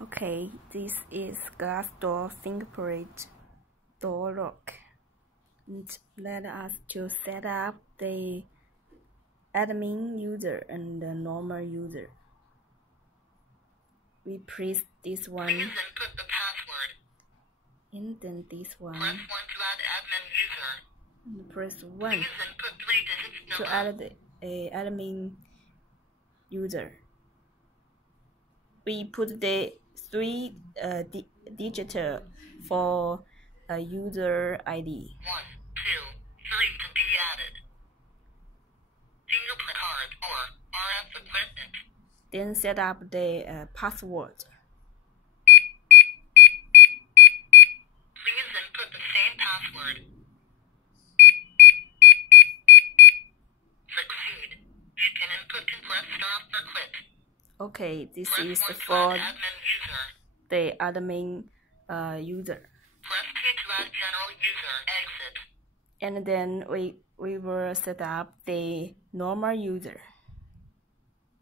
Okay, this is glass door fingerprint door lock. And let us to set up the admin user and the normal user. We press this one. Please input the password. And then this one. Press 1 to add admin user. And press 1 Please input 3 digits to number. add a admin user. We put the 3 digit for a user ID. 1, 2, 3 to be added. Fingerprint card or RF equipment. Then set up the password. Please input the same password. Succeed. You can input and press star for quit. Okay, this Press is 1 to for add admin user. the admin user. Press 2 to add general user. Exit. And then we will set up the normal user.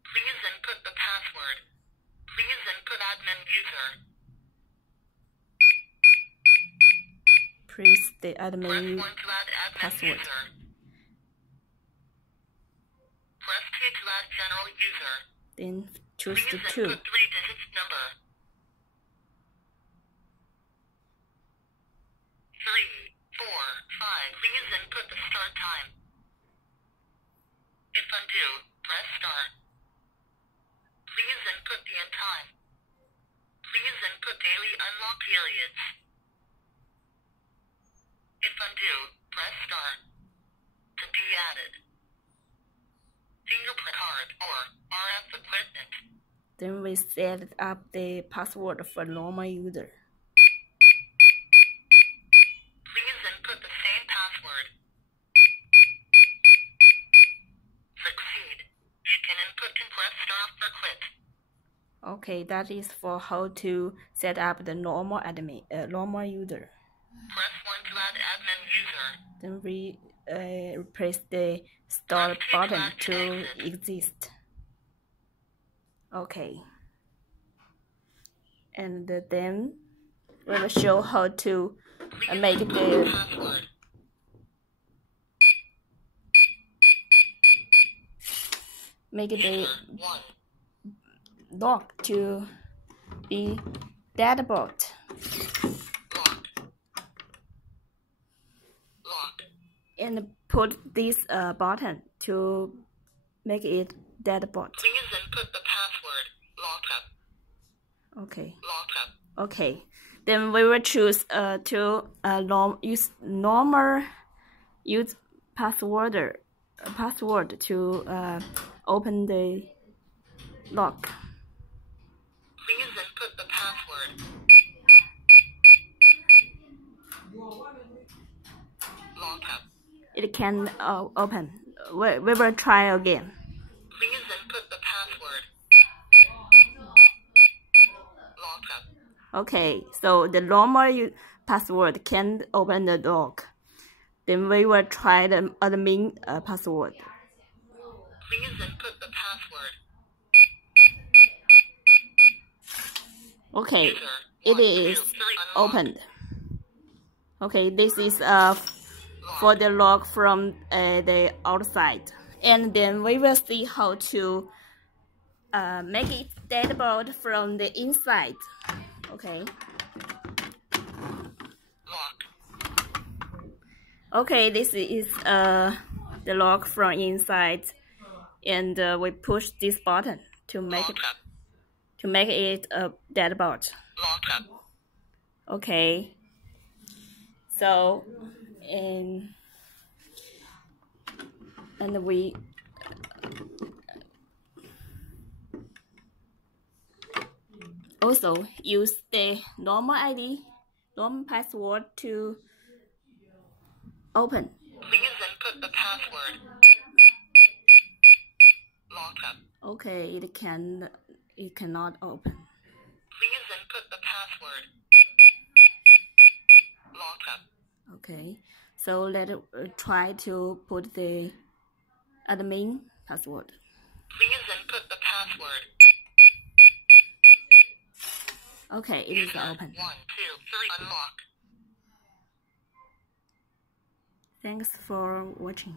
Please input the password. Please input admin user. Press the Press 1 admin to add admin password. user. Press 2 to add general user. Then choose the Please 2. input 3 digits number. 3, 4, 5. Please input the start time. If undo, press start. Please input the end time. Please input daily unlock periods. If undo, press start. To be added. Fingerprint card or RF equipment. Then we set up the password for normal user. Please input the same password. Succeed. You can input and press star for quit. Okay, that is for how to set up the normal user. Press 1 to add admin user. Then we press the start button to exist. Okay. And then we will show how to make the Password. User 1. lock to be deadbolt. Lock. Lock. And put this button to make it deadbolt. Please input the password. Lockup. Okay. Lockup. Okay. Then we will choose to use normal password to open the lock. Please input the password. Lockup. It can open. We will try again. Please input the password. Lockup. Okay, so the normal password can't open the lock. Then we will try the admin password. Please input the password. Okay, User it 1, 2, is 3 unlocked. opened. Okay, this is for the lock from the outside. And then we will see how to make it deadbolt from the inside. Okay. Lock. Okay, this is the lock from inside, and we push this button to make it a deadbolt. Lockup. Okay. So, and we also use the normal ID, normal password to open. Please input the password. Lockup. Okay, it cannot open. Please input the password. Lockup. Okay, so let's try to put the admin password. Please input the password. Okay, it is open. 1, 2, 3, unlock. Thanks for watching.